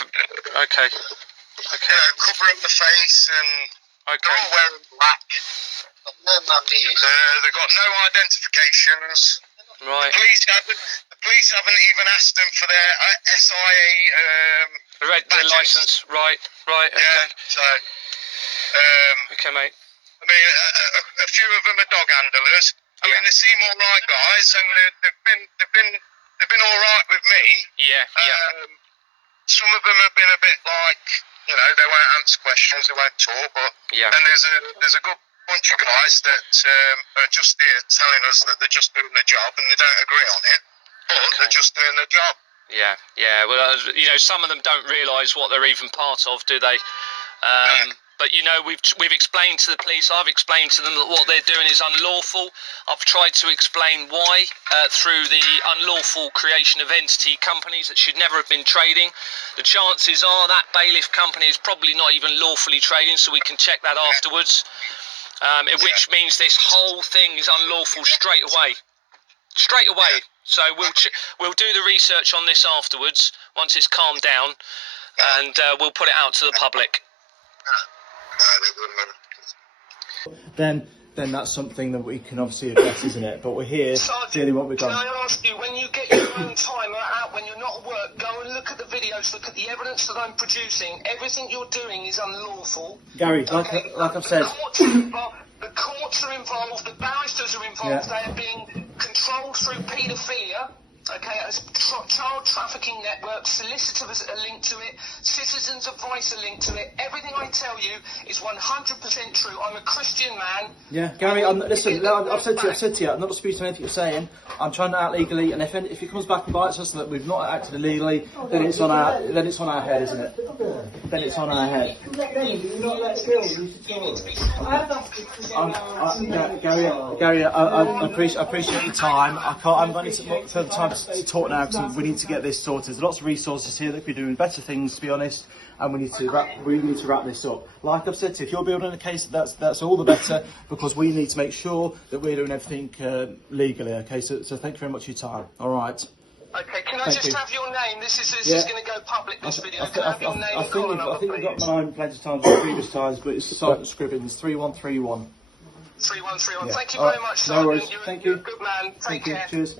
Okay. Covering the face, and Okay. they're all wearing black. They've got no identifications. Right. The police haven't even asked them for their SIA The badges. license. Right. Okay. Yeah, so Okay, mate. I mean, a few of them are dog handlers. I mean, they seem all right guys, and they've been all right with me. Yeah. Some of them have been a bit like, they won't answer questions, they won't talk, but then there's a good bunch of guys that are just here telling us that they're just doing the job and they don't agree on it, but they're just doing the job. Yeah. Well, some of them don't realise what they're even part of, do they? But we've explained to the police. I've explained to them that what they're doing is unlawful. I've tried to explain why through the unlawful creation of entity companies that should never have been trading. The chances are that bailiff company is probably not even lawfully trading, so we can check that afterwards. Which means this whole thing is unlawful straight away. So we'll do the research on this afterwards once it's calmed down, and we'll put it out to the public. Then that's something that we can obviously address, isn't it? But we're here dealing what we've done. Can I ask you, when you get your own time out, when you're not at work, go and look at the videos, look at the evidence that I'm producing. Everything you're doing is unlawful. Gary, like I've said... The courts are involved, the barristers are involved, they are being controlled through paedophilia. Okay, as child trafficking networks, solicitors are linked to it, citizens' advice are linked to it. Everything I tell you is 100% true. I'm a Christian man. Yeah, Gary, listen, I've said to you, I'm not disputing anything you're saying. I'm trying to act legally, and if it comes back and bites us that we've not acted illegally, then it's on our head, isn't it? Then it's on our head. Gary, I appreciate your time. I haven't got any further time to talk now because we need to get this sorted. There's lots of resources here that could be doing better things, to be honest, and we need to wrap this up. Like I've said to you, if you're building a case, that's all the better, because we need to make sure that we're doing everything legally. Okay, so thank you very much for your time. All right. Okay, can I just have your name? This is going to go public, this video. Can I have your name and call number, I think we've got please? my name plenty of times in previous times, but it's Sergeant Scribbins, 3131. 3131. Yeah. Thank you very much, No worries. Sergeant. Thank You're you. a good man. Take care. Cheers.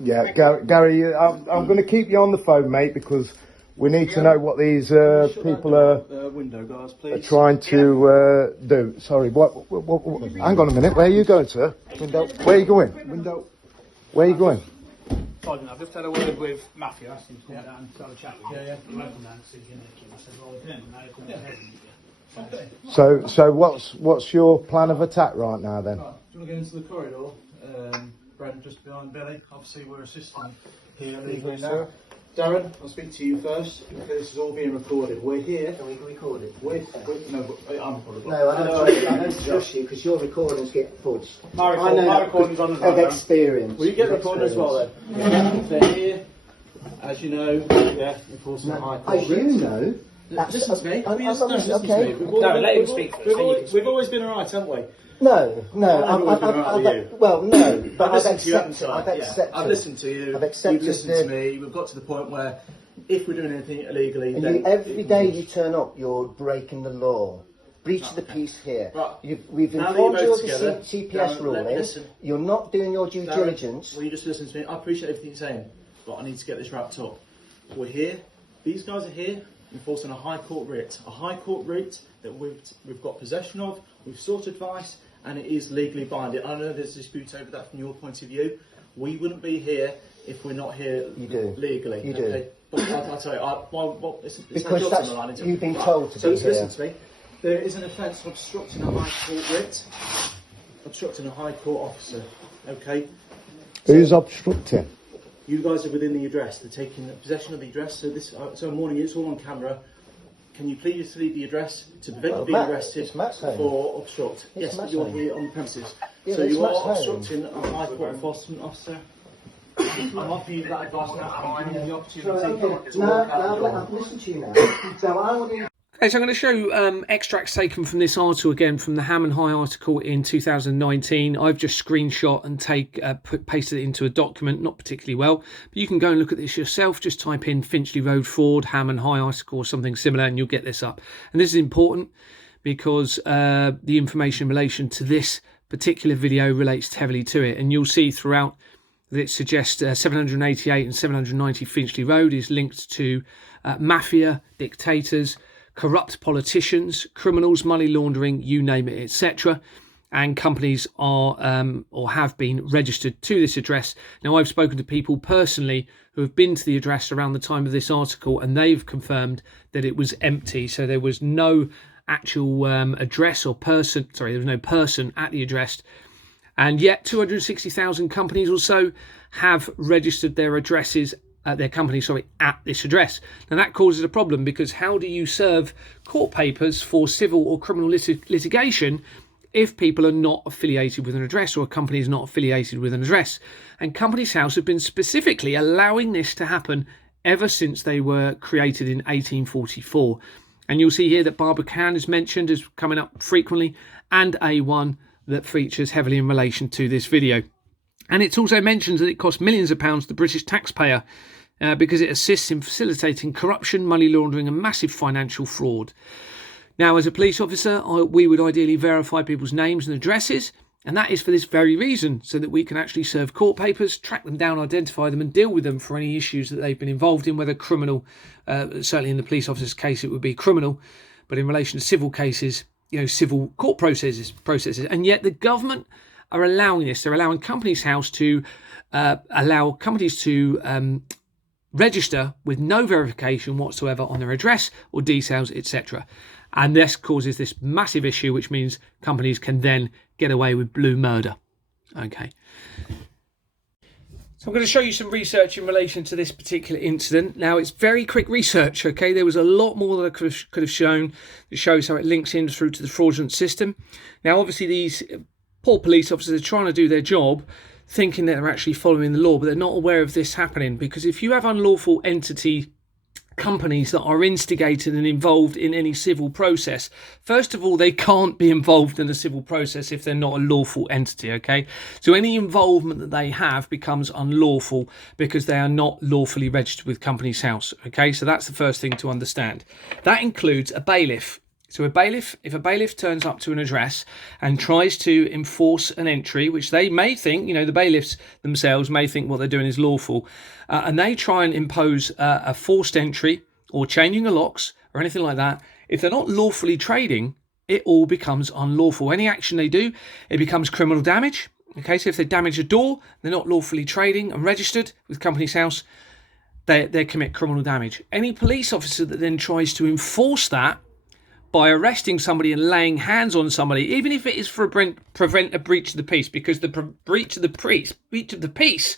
Yeah, Gary, I'm going to keep you on the phone, mate, because We need to know what these people are window guys, please. trying to do. Sorry, what? Hang on a minute. Where are you going, sir? Window. Where are you going? Window. Where are you going? Pardon, I've just had a word with Matthew. I asked him to come down and have a chat with you. So what's your plan of attack right now then? Do you want to go into the corridor? Brad, just behind Billy. Obviously, we're assisting here legally now. Darren, I'll speak to you first, because this is all being recorded. We're here. Can we record it? I'm recording. No, I don't trust you, because your recordings get fudged. My recording's on as well. Of experience. Will you get recorded as well then? They're here, as you know, enforcing the High Court. As you know, listen to me. Okay. Darren, let him speak first. We've always been alright, haven't we? No. Well, no. But I've listened to you. I've accepted. You've listened to me. We've got to the point where, if we're doing anything illegally, and then every day you turn up, you're breaking the law. Breach of the peace here. We've informed you of the CPS ruling. You're not doing your due diligence. Will you just listen to me? I appreciate everything you're saying, but I need to get this wrapped up. We're here. These guys are here enforcing a High Court writ. A High Court writ that we've got possession of. We've sought advice. And it is legally binding. I know there's a dispute over that from your point of view. We wouldn't be here if we're not here legally. You do. But I'll tell you, it's because that's, you've been told to so be here. Listen to me. There is an offence of obstructing a High Court writ. Obstructing a High Court officer. Okay? Who's obstructing? You guys are within the address. They're taking possession of the address. So I'm warning you, it's all on camera. Can you please leave the address to prevent you being arrested for obstruct? Yes, but you're here on the premises. So you are obstructing a High Court enforcement officer. I'm offering you that advice now. I'm giving you the opportunity to walk out. I've listened to you now. So I would. Okay, so I'm going to show extracts taken from this article again from the Ham and High article in 2019. I've just screenshot and pasted it into a document, not particularly well, but you can go and look at this yourself. Just type in Finchley Road fraud, Ham and High article or something similar, and you'll get this up. And this is important because the information in relation to this particular video relates heavily to it, and you'll see throughout that it suggests 788 and 790 Finchley Road is linked to mafia, dictators, corrupt politicians, criminals, money laundering, you name it, etc. And companies are or have been registered to this address. Now, I've spoken to people personally who have been to the address around the time of this article, and they've confirmed that it was empty. So there was no actual address or person. Sorry, there was no person at the address. And yet 260,000 companies or so have registered their addresses their company, at this address. Now that causes a problem, because how do you serve court papers for civil or criminal litigation if people are not affiliated with an address, or a company is not affiliated with an address? And Companies House have been specifically allowing this to happen ever since they were created in 1844. And you'll see here that Barbican is mentioned as coming up frequently, and A1 that features heavily in relation to this video. And it's also mentioned that it costs millions of pounds to the British taxpayer because it assists in facilitating corruption, money laundering and massive financial fraud. Now, as a police officer, we would ideally verify people's names and addresses, and that is for this very reason, so that we can actually serve court papers, track them down, identify them and deal with them for any issues that they've been involved in, whether criminal, certainly in the police officer's case it would be criminal, but in relation to civil cases, civil court processes. And yet the government are allowing this. They're allowing Companies House to allow companies to register with no verification whatsoever on their address or details, etc. And this causes this massive issue, which means companies can then get away with blue murder. Okay. So I'm going to show you some research in relation to this particular incident. Now, it's very quick research, okay? There was a lot more that I could have shown that shows how it links in through to the fraudulent system. Now, obviously, these poor police officers are trying to do their job, thinking that they're actually following the law, but they're not aware of this happening, because if you have unlawful entity companies that are instigated and involved in any civil process, first of all, they can't be involved in a civil process if they're not a lawful entity, okay? So any involvement that they have becomes unlawful because they are not lawfully registered with Companies House, okay? So that's the first thing to understand. That includes a bailiff. So if a bailiff turns up to an address and tries to enforce an entry, which they may think, the bailiffs themselves may think what they're doing is lawful, and they try and impose a forced entry or changing the locks or anything like that, if they're not lawfully trading, it all becomes unlawful. Any action they do, it becomes criminal damage. Okay, so if they damage a door, they're not lawfully trading and registered with Companies House, they commit criminal damage. Any police officer that then tries to enforce that by arresting somebody and laying hands on somebody, even if it is for prevent a breach of the peace, because the breach of the peace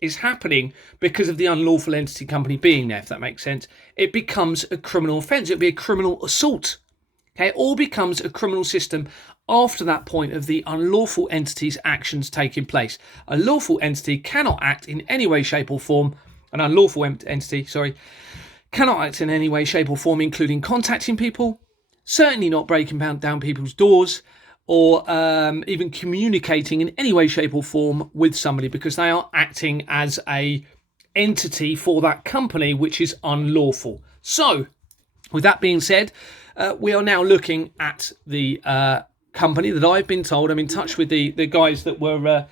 is happening because of the unlawful entity company being there, if that makes sense, it becomes a criminal offence. It'll be a criminal assault. Okay, it all becomes a criminal system after that point of the unlawful entity's actions taking place. A lawful entity cannot act in any way, shape or form. An unlawful entity, cannot act in any way, shape or form, including contacting people, certainly not breaking down people's doors, or even communicating in any way, shape or form with somebody, because they are acting as a entity for that company, which is unlawful. So, with that being said, we are now looking at the company that I've been told. I'm in touch with the guys that were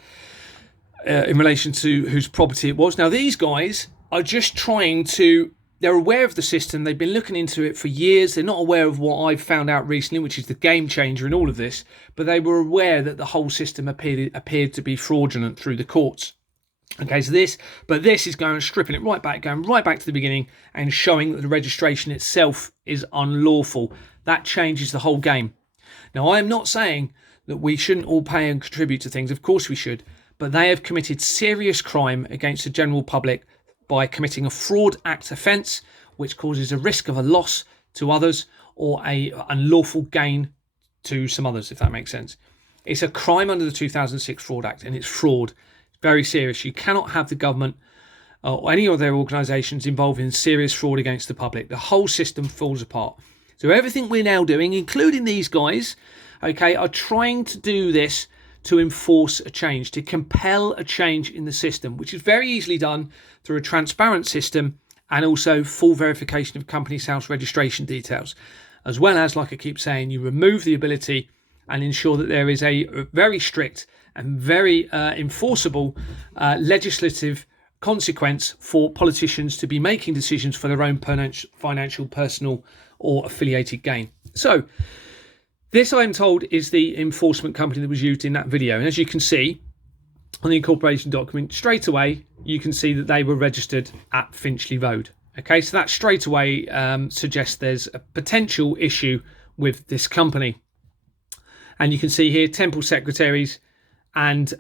in relation to whose property it was. Now, these guys are just they're aware of the system. They've been looking into it for years. They're not aware of what I've found out recently, which is the game changer in all of this. But they were aware that the whole system appeared to be fraudulent through the courts. Okay, so this is stripping it right back, going right back to the beginning and showing that the registration itself is unlawful. That changes the whole game. Now, I am not saying that we shouldn't all pay and contribute to things. Of course we should. But they have committed serious crime against the general public by committing a Fraud Act offence, which causes a risk of a loss to others or a unlawful gain to some others, if that makes sense. It's a crime under the 2006 Fraud Act, and it's fraud. It's very serious. You cannot have the government or any of their organisations involved in serious fraud against the public. The whole system falls apart. So everything we're now doing, including these guys, okay, are trying to do this to enforce a change, to compel a change in the system, which is very easily done through a transparent system and also full verification of Companies House registration details, as well as, like I keep saying, you remove the ability and ensure that there is a very strict and very enforceable legislative consequence for politicians to be making decisions for their own financial, personal or affiliated gain. So this, I'm told, is the enforcement company that was used in that video. And as you can see on the incorporation document, straight away, you can see that they were registered at Finchley Road. Okay, so that straight away suggests there's a potential issue with this company. And you can see here, Temple Secretaries and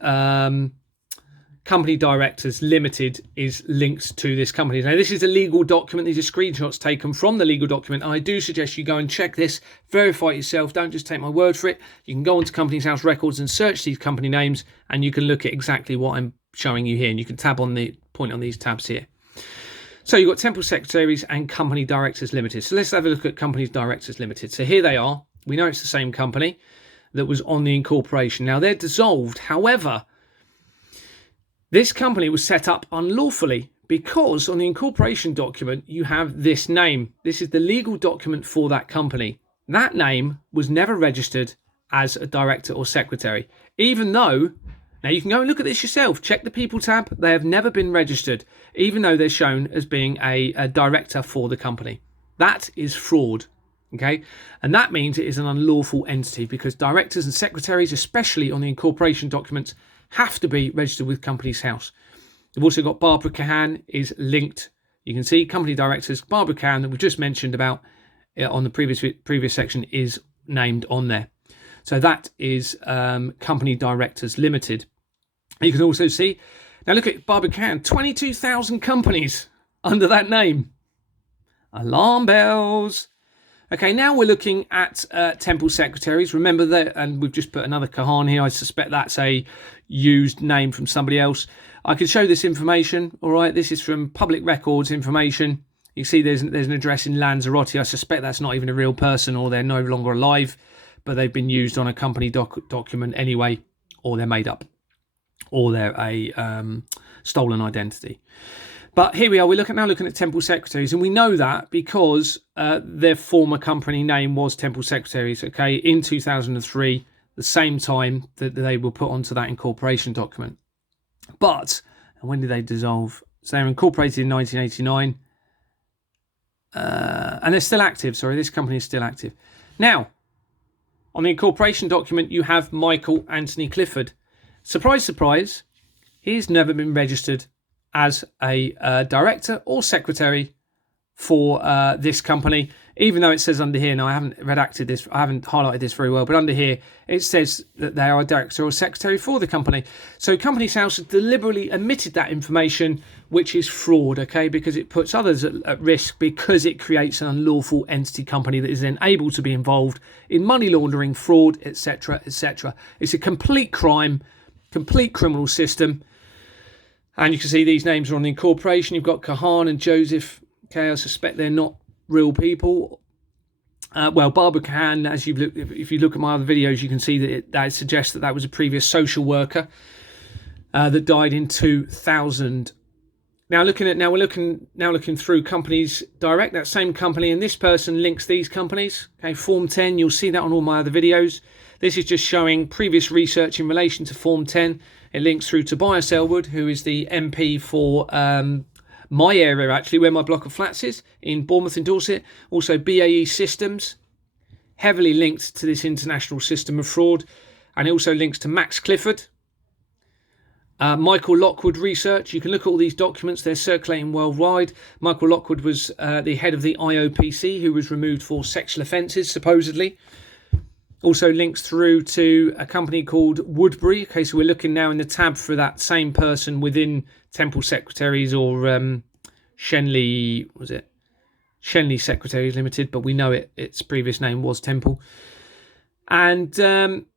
Company Directors Limited is linked to this company. Now, this is a legal document. These are screenshots taken from the legal document. And I do suggest you go and check this, verify it yourself. Don't just take my word for it. You can go onto Companies House records and search these company names, and you can look at exactly what I'm showing you here. And you can point on these tabs here. So you've got Temple Secretaries and Company Directors Limited. So let's have a look at Company Directors Limited. So here they are. We know it's the same company that was on the incorporation. Now, they're dissolved. However, this company was set up unlawfully because on the incorporation document, you have this name. This is the legal document for that company. That name was never registered as a director or secretary, even though, now you can go and look at this yourself, check the people tab, they have never been registered, even though they're shown as being a director for the company. That is fraud. Okay, and that means it is an unlawful entity because directors and secretaries, especially on the incorporation documents, have to be registered with Companies House. We've also got Barbara Cahan is linked. You can see company directors, Barbara Cahan that we've just mentioned about on the previous section is named on there. So that is Company Directors Limited. You can also see, now look at Barbara Cahan, 22,000 companies under that name. Alarm bells. Okay, now we're looking at Temple Secretaries. Remember that, and we've just put another Cahan here. I suspect that's a used name from somebody else. I can show this information. All right, this is from public records information. You see there's an address in Lanzarote. I suspect that's not even a real person, or they're no longer alive, but they've been used on a company document anyway, or they're made up, or they're a stolen identity. But here we are, we're now looking at Temple Secretaries, and we know that because their former company name was Temple Secretaries, okay, in 2003, the same time that they were put onto that incorporation document. But, and when did they dissolve? So they were incorporated in 1989. and they're still active. Sorry, this company is still active. Now, on the incorporation document, you have Michael Anthony Clifford. Surprise, surprise, he's never been registered as a director or secretary for this company, even though it says under here, now I haven't redacted this, I haven't highlighted this very well, but under here it says that they are a director or secretary for the company. So Companies House has deliberately omitted that information, which is fraud, okay, because it puts others at risk, because it creates an unlawful entity company that is then able to be involved in money laundering, fraud, etc., etc. It's a complete crime, complete criminal system. And you can see these names are on the incorporation. You've got Kahan and Joseph. Okay, I suspect they're not real people. Well, Barbara Kahan, as if you look at my other videos, you can see that that suggests that was a previous social worker that died in 2000. Now we're looking through Companies Direct, that same company, and this person links these companies. Okay, Form 10, you'll see that on all my other videos. This is just showing previous research in relation to Form 10. It links through Tobias Ellwood, who is the MP for my area, actually, where my block of flats is, in Bournemouth in Dorset. Also BAE Systems, heavily linked to this international system of fraud. And it also links to Max Clifford. Michael Lockwood Research. You can look at all these documents. They're circulating worldwide. Michael Lockwood was the head of the IOPC, who was removed for sexual offences, supposedly. Also links through to a company called Woodbury. Okay, so we're looking now in the tab for that same person within Temple Secretaries or Shenley, was it? Shenley Secretaries Limited, but we know its previous name was Temple. And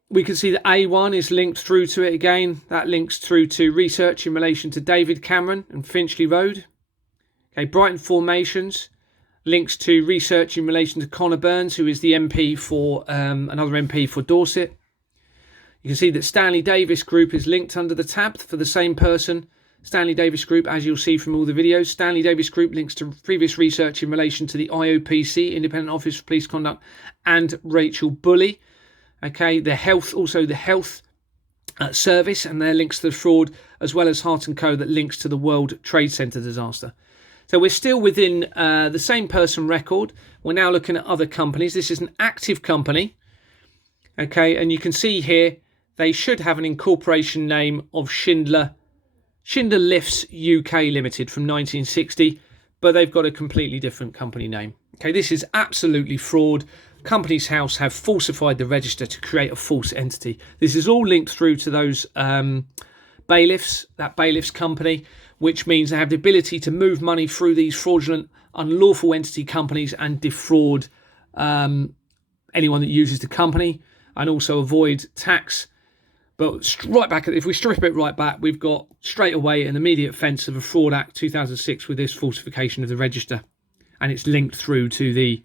we can see that A1 is linked through to it again. That links through to research in relation to David Cameron and Finchley Road. Okay, Brighton Formations links to research in relation to Connor Burns, who is the MP for another MP for Dorset. You can see that Stanley Davis Group is linked under the tab for the same person. Stanley Davis Group, as you'll see from all the videos, Stanley Davis Group links to previous research in relation to the IOPC, Independent Office for Police Conduct, and Rachel Bulley. Okay, the health service, and their links to the fraud, as well as Hart & Co. that links to the World Trade Center disaster. So we're still within the same person record. We're now looking at other companies. This is an active company. Okay, and you can see here they should have an incorporation name of Schindler Lifts UK Limited from 1960, but they've got a completely different company name. Okay, this is absolutely fraud. Companies House have falsified the register to create a false entity. This is all linked through to those bailiffs, that bailiffs company, which means they have the ability to move money through these fraudulent, unlawful entity companies and defraud anyone that uses the company, and also avoid tax. But right back, if we strip it right back, we've got straight away an immediate offence of a Fraud Act 2006 with this falsification of the register, and it's linked through to the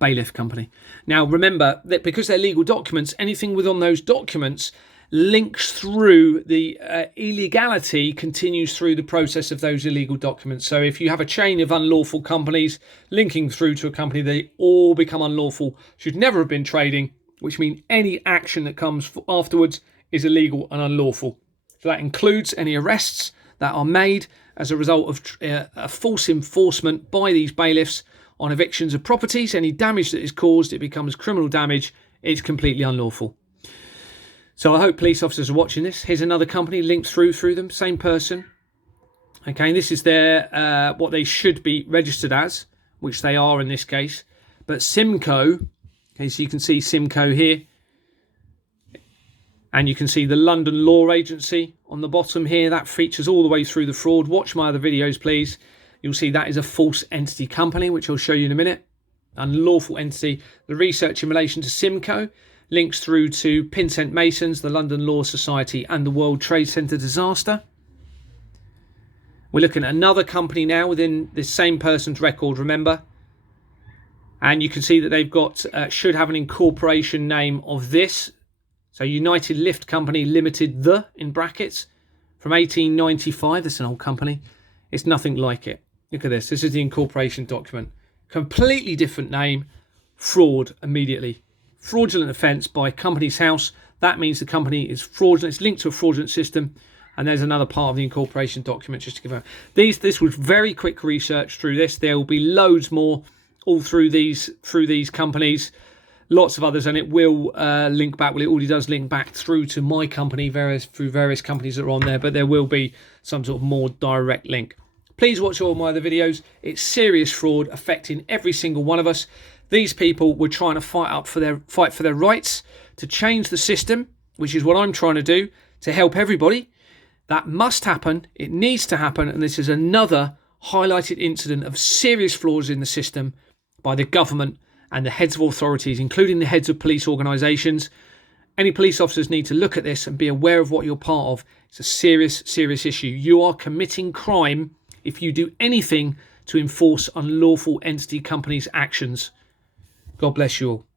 bailiff company. Now remember that because they're legal documents, anything within those documents links through the illegality, continues through the process of those illegal documents. So if you have a chain of unlawful companies linking through to a company, they all become unlawful, should never have been trading, which means any action that comes afterwards is illegal and unlawful. So that includes any arrests that are made as a result of a false enforcement by these bailiffs on evictions of properties. Any damage that is caused, it becomes criminal damage. It's completely unlawful. So I hope police officers are watching this. Here's another company linked through them, same person. Okay, this is their what they should be registered as, which they are in this case. But Simco, okay, so you can see Simco here. And you can see the London Law Agency on the bottom here. That features all the way through the fraud. Watch my other videos, please. You'll see that is a false entity company, which I'll show you in a minute. Unlawful entity. The research in relation to Simco links through to Pinsent Masons, the London Law Society, and the World Trade Center disaster. We're looking at another company now within this same person's record, remember. And you can see that they've got, should have an incorporation name of this. So United Lift Company Limited, in brackets, from 1895. That's an old company. It's nothing like it. Look at this. This is the incorporation document. Completely different name. Fraud immediately. Fraudulent offence by Companies House. That means the company is fraudulent. It's linked to a fraudulent system. And there's another part of the incorporation document just to give out. This was very quick research through this. There will be loads more all through these companies, lots of others, and it will link back. Well, it already does link back through to my company, through various companies that are on there, but there will be some sort of more direct link. Please watch all my other videos. It's serious fraud affecting every single one of us. These people were trying to fight for their rights, to change the system, which is what I'm trying to do, to help everybody. That must happen. It needs to happen. And this is another highlighted incident of serious flaws in the system by the government and the heads of authorities, including the heads of police organisations. Any police officers need to look at this and be aware of what you're part of. It's a serious, serious issue. You are committing crime if you do anything to enforce unlawful entity companies' actions. God bless you all.